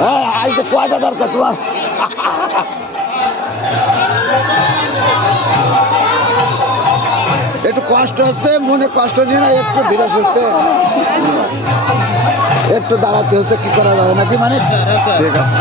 হ্যাঁ, আইতে কয়টা দরকার তোমার? একটু কষ্ট হচ্ছে, মনে কষ্ট নিয়ে না, একটু ধীরে সুস্থে একটু দাঁড়াতে হচ্ছে, কি করা যাবে নাকি মানে। ঠিক আছে,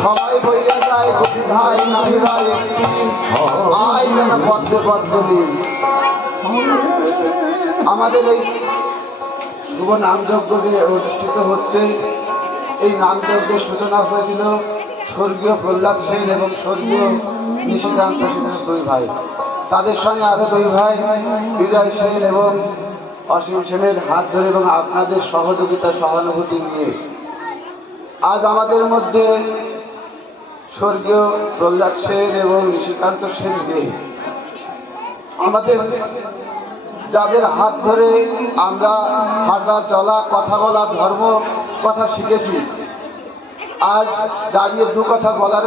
সবাই বইয়া যায় কোথায় নাহিরা একটি আয় যেন পদ্মে পদ্মলি। আমাদের এই শুভ নামযজ্ঞ যে অনুষ্ঠিত হচ্ছে, এই নামযজ্ঞের সূচনা হয়েছিল স্বর্গীয় প্রহ্লাদ সেন এবং স্বর্গীয় নিশিকান্ত সেনের দুই ভাই। তাদের সঙ্গে আরো দুই ভাই বিজয় সেন এবং অসীম সেনের হাত ধরে এবং আপনাদের সহযোগিতা সহানুভূতি নিয়ে আজ আমাদের মধ্যে স্বর্গীয় প্রহ্লাদ সেন এবং নিশিকান্ত সেন মেয়ে। আমাদের যাদের হাত ধরে আমরা হাঁটা চলা কথা বলা ধর্ম কথা শিখেছি, আজ দাঁড়িয়ে দু কথা বলার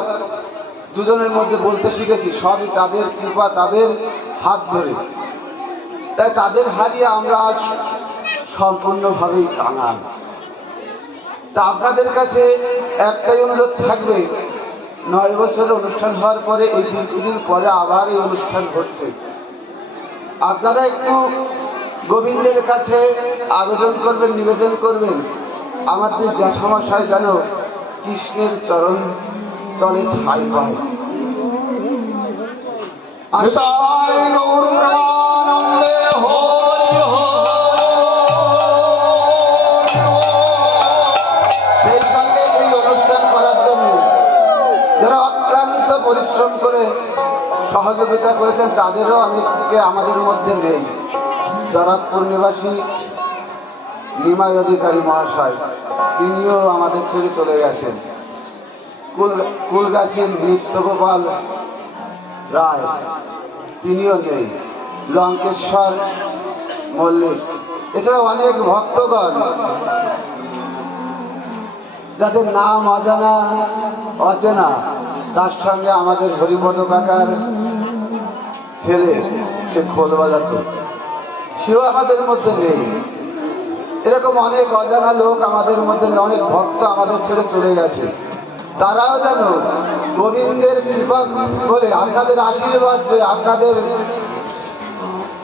দুজনের মধ্যে বলতে শিখেছি, সবই তাদের কৃপা, তাদের হাত ধরে। তাই তাদের হারিয়ে আমরা আজ সম্পূর্ণভাবেই কাঙাল। তা আপনাদের কাছে একটাই অনুরোধ থাকবে, 9 বছর অনুষ্ঠান হওয়ার পরে এই দীর্ঘদিন পরে আবার এই অনুষ্ঠান হচ্ছে, আপনারা একটু গোবিন্দের কাছে আবেদন করবেন, নিবেদন করবেন, আমাদের জ্যাঠামশাই যেন কৃষ্ণের চরণ তলে ঠাঁই পায়। সেই সঙ্গে এই অনুষ্ঠান করার জন্য যারা অক্লান্ত পরিশ্রম করে সহযোগিতা করেছেন তাদেরও অনেকে আমাদের মধ্যে নেই। জরাবপুর নিবাসী নিমাই অধিকারী মহাশয়, তিনিও আমাদের ছেড়ে চলে গেছেন। কুলগাছির নিত্যগোপাল রায়, তিনিও নেই। লঙ্কেশ্বর মল্লিক, এছাড়া অনেক ভক্তগণ যাদের নাম অজানা অচেনা, তার সঙ্গে আমাদের হরিপদ কাকার ছেলে, সে খোল বাজাতো, সেও আমাদের মধ্যে নেই। এরকম অনেক অজানা লোক আমাদের মধ্যে, অনেক ভক্ত আমাদের ছেড়ে চলে গেছে। তারাও যেন গোবিন্দের কৃপা করে আপনাদের আশীর্বাদ পেয়ে, আপনাদের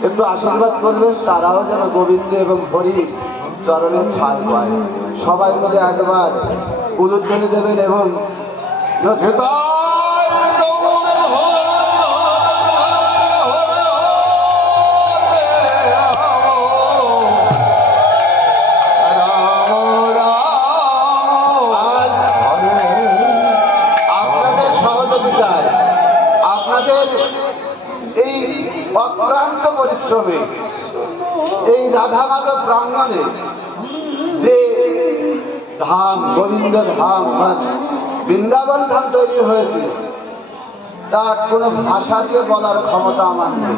একটু আশীর্বাদ করবেন, তারাও যেন গোবিন্দ এবং হরি চরণে ঠাঁই পায়। সবাই মিলে একবার উলুধ্বনি দেবেন এবং আপনাদের সহযোগিতায়, আপনাদের এই অক্লান্ত পরিশ্রমে এই রাধা মাধব প্রাঙ্গণে যে ধাম, গোবিন্দ ধাম বা বৃন্দাবন ধাম তৈরি হয়েছে, তা কোনো ভাষা দিয়ে বলার ক্ষমতা আমার নেই।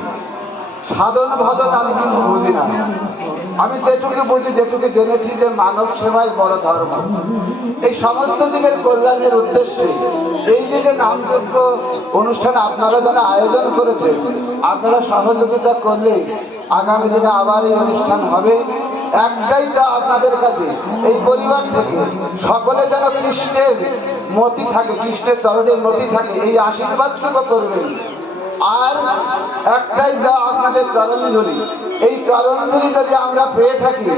সাধন ভজন আমি কিছু বুঝি না। আমি যেটুকু বুঝি, যেটুকু জেনেছি যে মানব সেবাই বড় ধর্ম। এই সমস্ত দিনের কল্যাণের উদ্দেশ্যে এই যে নামযজ্ঞ অনুষ্ঠান আপনারা যারা আয়োজন করেছে, আপনারা সহযোগিতা করলে আগামী দিনে আবার এই অনুষ্ঠান হবে। একটাই যা আপনাদের কাছে, এই পরিবার থেকে সকলে যেন কৃষ্ণের মতি থাকে, কৃষ্ণের চরণের মতি থাকে, এই আশীর্বাদটুকু করবেন। আর একটাই যা আপনাদের চরণধুলি, এই চরণধুলি যদি আমরা পেয়ে থাকি,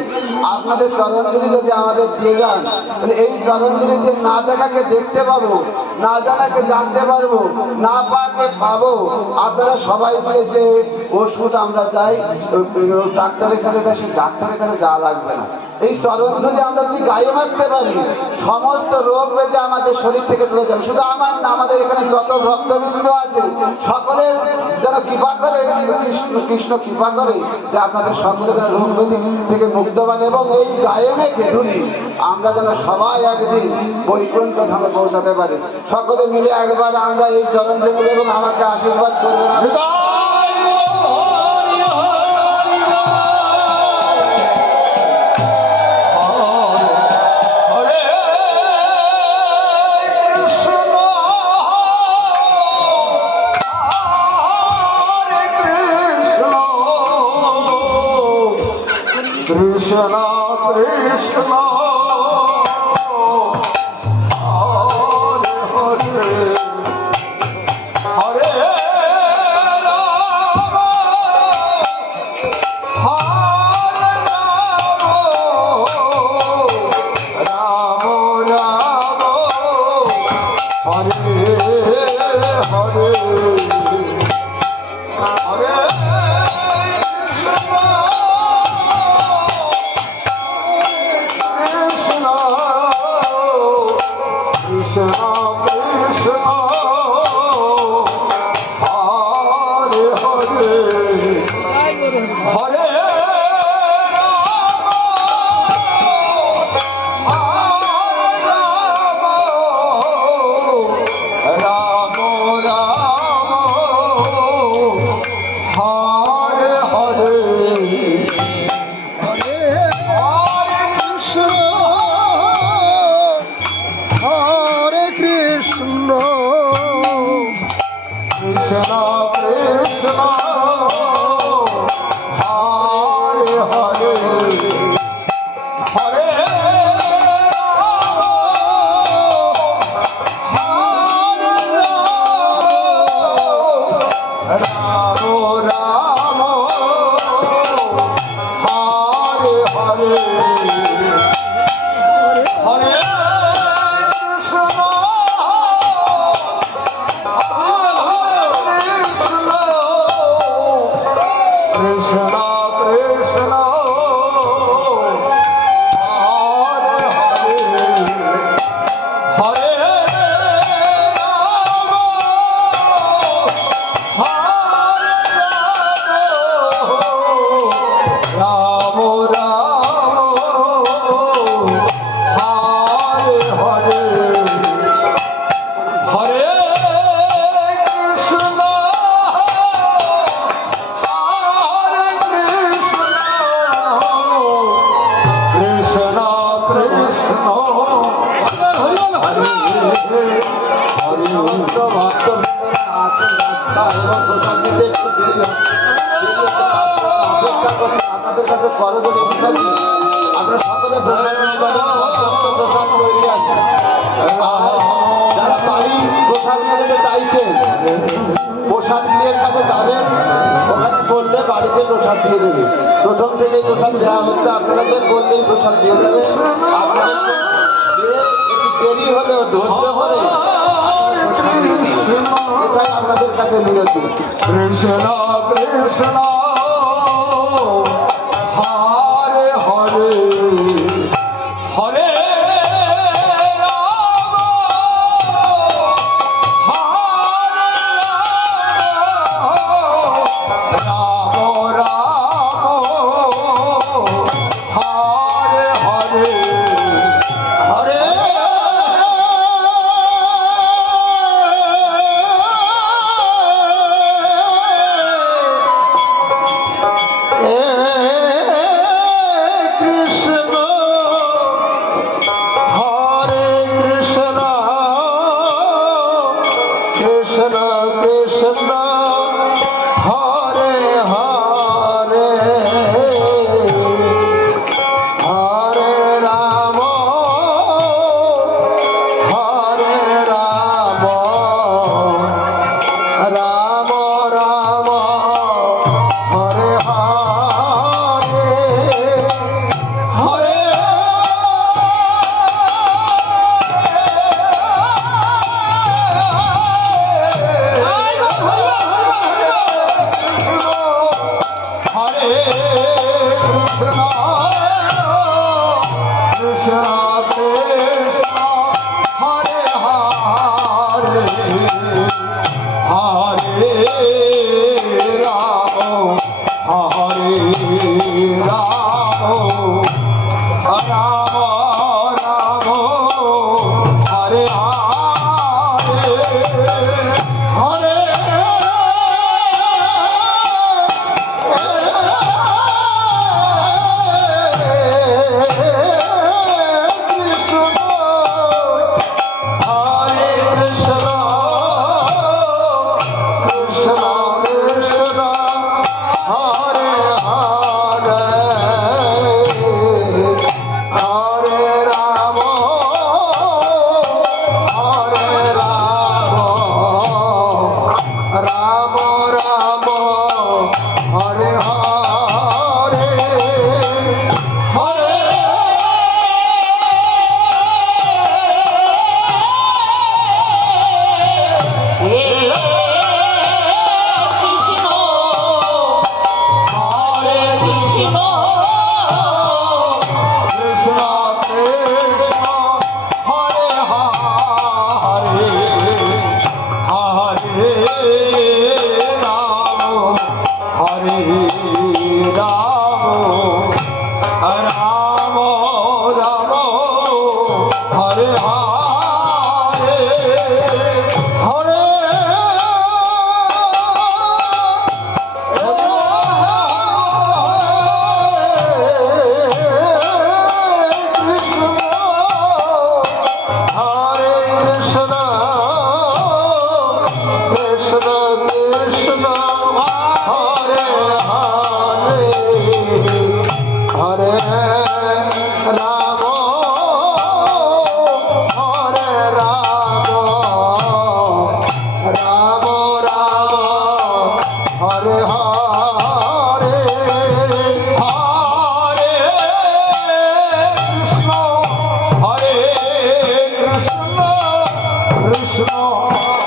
আপনাদের চরণধুলি যদি আমাদের দিয়ে যান, তাহলে এই চরণধুলিতে না দেখাকে দেখতে পাবো, না জানাকে জানতে পারবো, না পাকে পাবো। আপনারা সবাই মিলে যে ওষুধ আমরা যাই ডাক্তারের কাছে, সেই ডাক্তারের কাছে যাওয়া লাগবে না। এই চরণধুলি আমরা যদি গায়ে মারতে পারি, সমস্ত রোগ বেঁধে আমাদের শরীর থেকে চলে যাবে। শুধু আমার না, আমাদের এখানে যত ভক্তবৃন্দ আছে সকলের যেন কৃপা করে, কৃষ্ণ কৃপা করে যে আপনাদের সকলে যেন রোগ ব্যাধি থেকে মুক্ত পান, এবং এই গায়ে মেখে ধুলি আমরা যেন সবাই একদিন বৈকুণ্ঠ ধামে পৌঁছাতে পারি। সকলে মিলে একবার আমরা এই চরণ জেনে এবং আমাকে আশীর্বাদ করবেন। Krishna Krishna কৃষ্ণ কৃষ্ণ হরে হরে হরে রাম রাম হরে হরে হরে কৃষ্ণ কৃষ্ণ কৃষ্ণ হরে হরে হরে রাম রাম হরে হরে হরে কৃষ্ণ হরে কৃষ্ণ কৃষ্ণ হরে হরে আপনাদের কাছে করজোড়ে বিনতি, আপনারা সকলে প্রসাদ তৈরি আছে। আর যারা বাড়ি প্রসাদ নিয়ে যেতে চাইছেন, প্রসাদ নিয়ে কাছে যাবেন, ওখানে বললে বাড়িতে প্রসাদ দিয়ে দেবে। প্রথম থেকেই প্রসাদ দেওয়া হচ্ছে, আপনাদের বললেই প্রসাদ দিয়ে দেবে। আপনাদের একটু দেরি হলেও ধৈর্য করে এটাই আপনাদের কাছে মিনতি। কৃষ্ণ কৃষ্ণ হরে হরে হরে রাম হরে রাম রাম হরে হরে হরে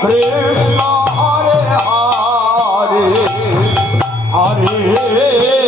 কৃষ্ণ হরে হরে হরে